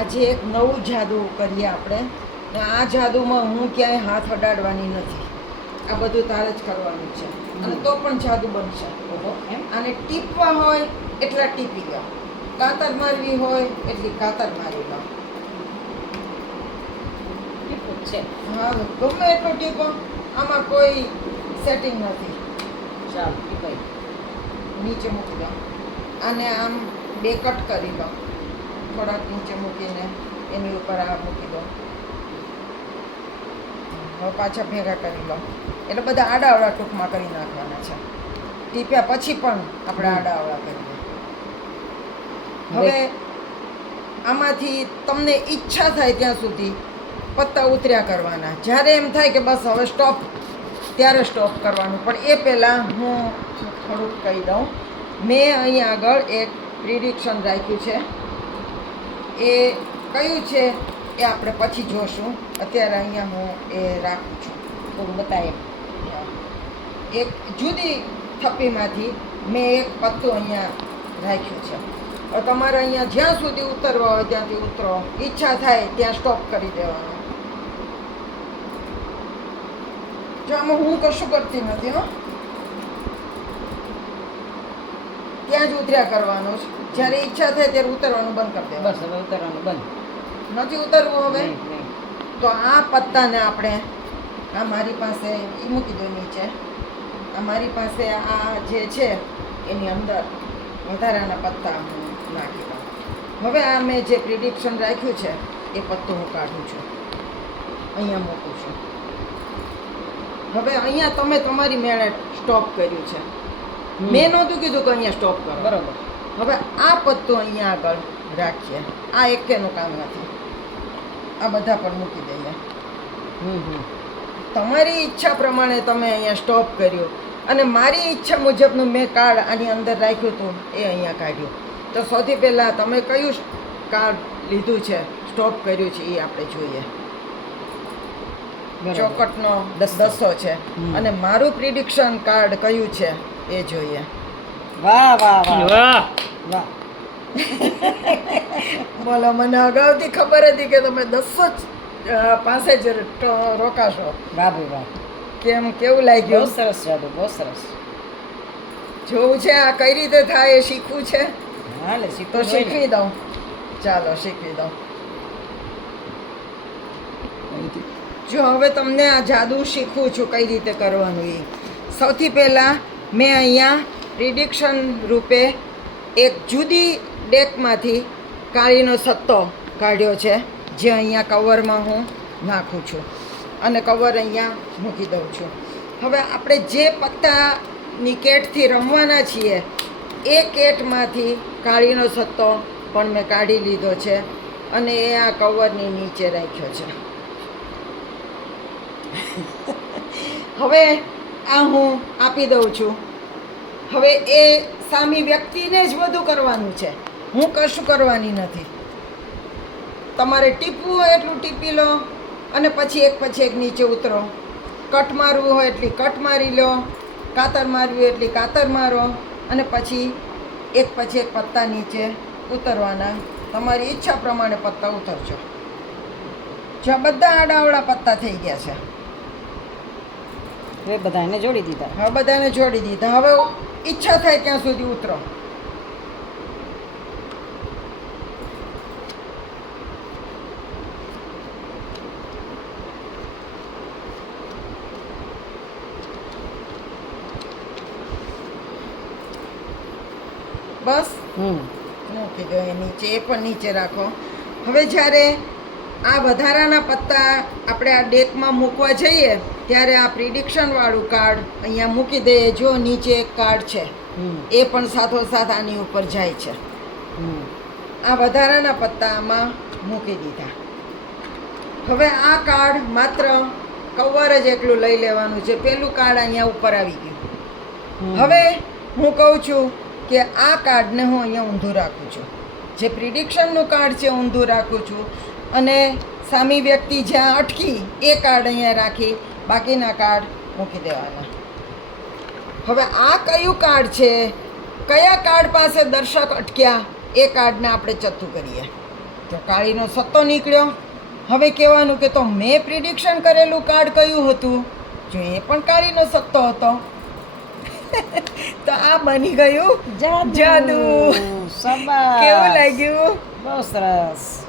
આજે એક નવું જાદુ કરીએ આપણે. ને આ જાદુમાં હું ક્યાંય હાથ અડાડવાની નથી. આ બધું તારે જ કરવાનું છે. અને તો પણ જાદુ બનશે. અને એમ? આને ટીપવા હોય એટલા ટીપી લો કાતર મારવી હોય એટલી કાતર મારી લો છે. હા ગમે એટલો ટીપો આમાં કોઈ સેટિંગ નથી. ચાલો નીચે મૂકી દો. અને આમ બે કટ કરી લો થોડાક નીચે મૂકીને એની ઉપર આ મૂકી દો. હવે પાછા ભેગા કરી લો. એટલે બધા આડાવડા ટૂંકમાં કરી નાખવાના છે. ટીપ્યા પછી પણ આપણે આડાવડા કરીએ હવે આમાંથી તમને ઈચ્છા થાય ત્યાં સુધી પત્તા ઉતર્યા કરવાના. જ્યારે એમ થાય કે બસ હવે સ્ટોપ ત્યારે સ્ટોપ કરવાનું. પણ એ પહેલાં હું થોડુંક કહી દઉં. મેં અહીં આગળ એક પ્રિડિક્શન રાખ્યું છે. એ કયું છે એ આપણે પછી જોશું. અત્યારે અહીંયા હું એ રાખું છું. થોડું બતાવે એક જુદી થપ્પીમાંથી મેં એક પત્તું અહીંયા રાખ્યું છે. તમારે અહીંયા જ્યાં સુધી ઉતરવા હોય ત્યાંથી ઉતરો. ઈચ્છા થાય ત્યાં સ્ટોપ કરી દેવાનું. જો આમાં હું કશું કરતી નથી હો. ત્યાં જ ઉતર્યા કરવાનું. જ્યારે ઈચ્છા થાય ત્યારે ઉતરવાનું બંધ કરી દેવાનું. બસ હવે ઉતરવાનું બંધ. નથી ઉતરવું હવે. તો આ પત્તાને આપણે આ મારી પાસે એ મૂકી દો નીચે. આ મારી પાસે આ જે છે એની અંદર વધારાના પત્તા હું નાખી દઉં. હવે આ મેં જે પ્રિડિક્શન રાખ્યું છે એ પત્તું હું કાઢું છું. અહીંયા મૂકું છું. હવે અહીંયા તમે તમારી મેળે સ્ટોપ કર્યું છે. મેં નહોતું કીધું કે અહીંયા સ્ટોપ કરો. બરાબર. હવે આ પત્તો અહીંયા આગળ રાખીએ. આ એકેનું કામ નથી. આ બધા પર મૂકી દઈએ. હમ હમ. તમારી ઈચ્છા પ્રમાણે તમે અહીંયા સ્ટોપ કર્યું. અને મારી ઈચ્છા મુજબનું મેં કાર્ડ આની અંદર રાખ્યું હતું એ અહીંયા કાઢ્યું. તો સૌથી પહેલાં તમે કયું કાર્ડ લીધું છે સ્ટોપ કર્યું છે એ આપણે જોઈએ. ચોકટનો. દસો. છે. અને મારું પ્રિડિક્શન કાર્ડ કયું છે? એ જોઈએ. વાહ વાહ વાહ વાહ. વાહ. બોલો મને અગાઉથી ખબર હતી કે તમે દસો જ પાસે જ રોકાશો. વાહ ભાઈ વાહ. કેમ કેવું બહુ લાગ્યું સરસ જાદુ બહુ સરસ. જોવું છે આ કઈ રીતે થાય એ શીખવું છે? હાલે તો. શીખવી દઉં. ચાલો શીખવી દઉં. જો હવે તમને આ જાદુ શીખવું છું કઈ રીતે કરવાનું એ સૌથી પહેલાં મેં અહીંયા પ્રિડિક્શન રૂપે એક જુદી ડેકમાંથી કાળીનો સત્તો કાઢ્યો છે, જે અહીંયા કવરમાં હું નાખું છું અને કવર અહીંયા મૂકી દઉં છું. હવે આપણે જે પત્તાની કેટથી રમવાના છીએ, એ કેટમાંથી કાળીનો સત્તો પણ મેં કાઢી લીધો છે અને એ આ કવરની નીચે રાખ્યો છે. હવે આ હું આપી દઉં છું. હવે એ સામી વ્યક્તિને જ બધું કરવાનું છે. હું કશું કરવાની નથી. તમારે ટીપવું હોય એટલું ટીપી લો અને પછી એક પછી એક નીચે ઉતરો. કટ મારવું હોય એટલી કટ મારી લો, કાતર મારવી એટલી કાતર મારો અને પછી એક પછી એક પત્તા નીચે ઉતરવાના. તમારી ઈચ્છા પ્રમાણે પત્તા ઉતરજો. જો બધા આડાવડા પત્તા થઈ ગયા છે. હવે બધાને જોડી દીધા. હવે બધાને જોડી દીધા. હવે ઈચ્છા થાય ત્યાં સુધી ઉતરો. બસ. હમ. મૂકી દો એ નીચે એ પણ નીચે રાખો. હવે જ્યારે આ વધારાના પત્તા આપણે આ ડેકમાં મૂકવા જઈએ ત્યારે આ પ્રિડિક્શનવાળું કાર્ડ અહીંયા મૂકી દઈએ જો નીચે એક કાર્ડ છે એ પણ સાથોસાથ આની ઉપર જાય છે. આ વધારાના પત્તા આમાં મૂકી દીધા. હવે આ કાર્ડ માત્ર કવર જ એટલું લઈ લેવાનું છે પેલું કાર્ડ અહીંયા ઉપર આવી ગયું. હવે હું કહું છું કે આ કાર્ડને હું અહીંયા ઊંધું રાખું છું. જે પ્રિડિક્શનનું કાર્ડ છે ઊંધું રાખું છું. અને સામી વ્યક્તિ જ્યાં અટકી એ કાર્ડ અહીંયા રાખી બાકીના કાર્ડ મૂકી દેવાના. હવે આ કયું કાર્ડ છે? કયા કાર્ડ પાસે દર્શક અટક્યા? એ કાર્ડને આપણે ચત્તું કરીએ. તો કાળીનો સત્તો નીકળ્યો. હવે કહેવાનું કે તો મેં પ્રિડિક્શન કરેલું કાર્ડ કયું હતું? જો એ પણ કાળીનો સત્તો હતો. તો આ બની ગયું જાદુ. જાદુ. કેવું લાગ્યું? બહુ સરસ.